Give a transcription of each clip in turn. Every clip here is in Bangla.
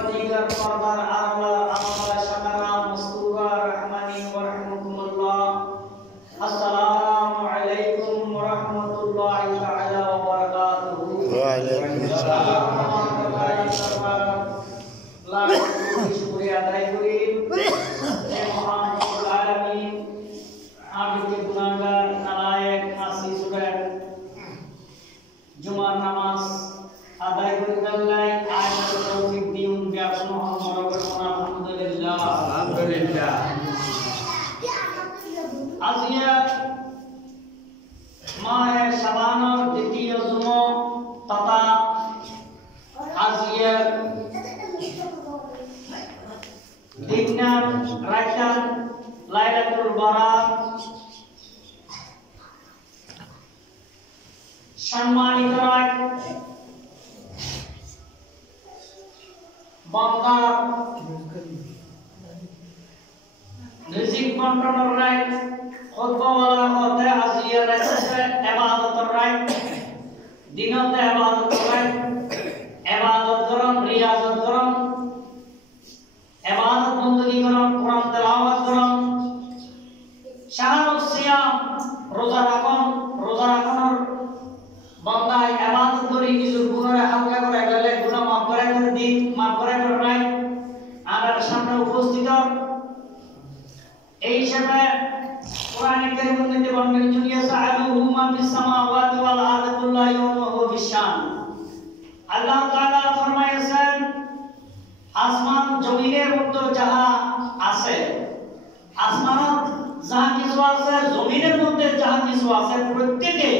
Fadigar Fardar Amala Amala Shakara Mustura Rahmani Warahmatullah. Assalamualaikum warahmatullahi ta'ala wabarakatuh. Waalaikumsalam. Jumat namaz aday koritalai ayat taufik diun biakno alhamdulillah alhamdulillah আজিয়া মাহে শাবানের দ্বিতীয় জুমা তথা আজিয়া দিনার রাইতান লাইলাতুল বারাত সম্মানিত রাত বান্দার রিজিক বন্টনের রাত খুতবা ওয়ালা হতে আজিয়া রাতে ইবাদতের রাত দিনতে ইবাদতের রাত ইবাদত করম রিয়াজত করম ইবাদত বندگی করম কোরআন তেলাওয়াত করম শাহরুস সিয়াম রোজা রাখনের বান্দা ইবাদত করি কিছু গুনাহ হালকা করে গেলে গুনাহ মাফ করে দিন মাফ করে নাই আমার সামনে উপস্থিত এই হিসাবে কোরআনে কারীমের মধ্যে বর্ণিত জুনিয়া সাআলুহু মান ফিস সামাওয়াতি ওয়াল আরদি কুল্লু ইয়াওমিন হুয়া ফিশ-শান আল্লাহ তাআলা ফরমায়েছেন আসমান জমিনের মধ্যে যাহা আছে আসমানত যাহা কিছু আছে জমিনের মধ্যে যাহা কিছু আছে প্রত্যেককে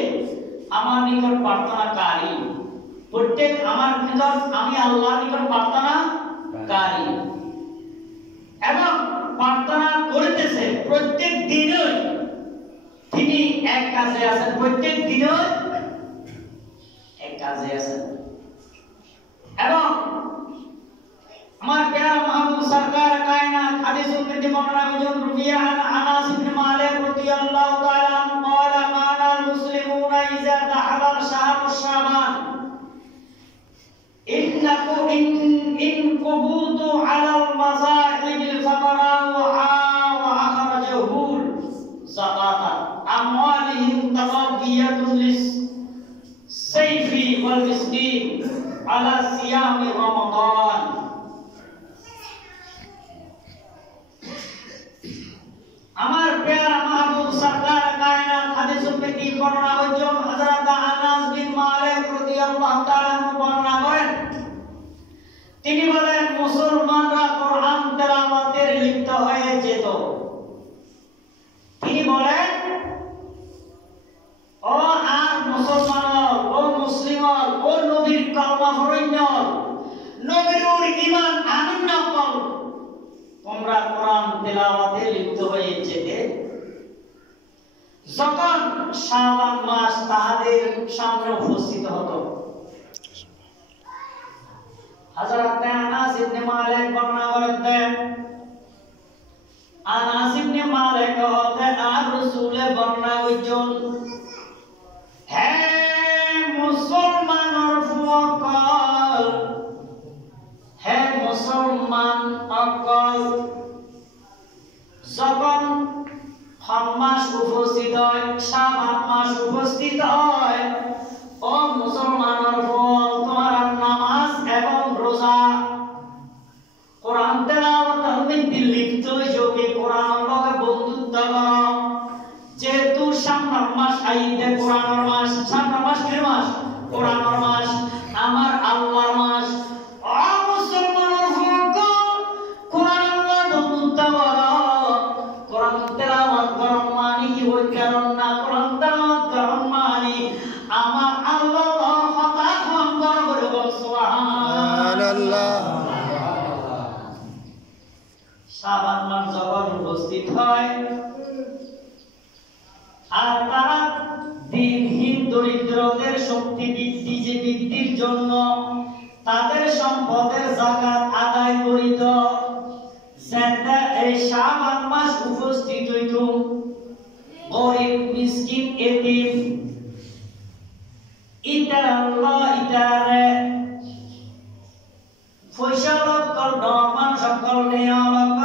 আমার নিকট প্রার্থনাকারী প্রত্যেক আমার নিকট আমি আল্লাহর নিকট প্রার্থনাকারী এবং প্রার্থনা করিতেছে প্রত্যেক দিনই তিনি এক কাজে আছেন প্রত্যেক দিনই এক কাজে আছেন এবং আমার প্যারা মাহবুব সরকার কায়নাত হাদিসুল মধ্যে বর্ণনা করেছেন রুবিয়া আনাস ইবনে মালিক রাদিয়াল্লাহু তাআলা قال كان المسلمون اذا دخل شهر شعبان إن قبضوا على المصاحب الفقراء وأخرجوا زكاة أموالهم تقضية للسيف والمسكين على صيام رمضان আমার প্যারা মাহবুব সরকার কায়নাত হাদিসুল মধ্যে বর্ণনা করেছেন হযরত আনাস বিন মালিক রাদিয়াল্লাহু তাআলা বর্ণনা করেন তিনি বলেন মুসলমানরা কোরআন তেলাওয়াতে লিপ্ত হয়ে যেত তিনি বলেন ও আর মুসলমান ও মুসলিম ও নবীর কালমা পড়ইন নবীর ঈমান আমিন না কল তোমরা কোরআন তেলাওয়াতে লিপ্ত হয়ে যেতে যখন শাবান মাস তাদের সামনে উপস্থিত হতো হযরত আনাস ইবনে মালিক বর্ণনা করেন আনাস ইবনে মালিক হতে আর রাসূলে বর্ণনা করেছেন হে মুসলমানের ফুকল হে মুসলমান অকল যখন মাস উপস্থিত হয় শাবান মাস উপস্থিত হয় ও মুসলমানের ফুকল তোমার নামাজ এবং রোজা কোরআন তেলাওয়াতের মধ্যে লিপ্ত হইবে কোরআনের লগে বন্ধুত্ব করো যেহেতু সামনের মাস আইতে কোরআনের মাস সামনের মাস কি মাস কোরআনের মাস আমার আল্লাহর মাস ও মুসলমানের ফুকল কোরআনের লগে বন্ধুত্ব করো কোরআন তেলাওয়াত করো মানে কি ওই কারণ না কোরআন তেলাওয়াত করো মানে আমার আল্লাহর কথা খবর করব সুবহানাল্লাহ শাবান মাস যখন উপস্থিত হয় আর তারা দিনহীন দরিদ্রদের শক্তি বৃদ্ধির জন্য তাদের সম্পদের যাকাত আদায় করিত যাতে এই শাবান মাস উপস্থিত হইত গরিব মিসকিন এতিম ইতারে পয়সা অলক কল ডমান সকল নেয়া অলক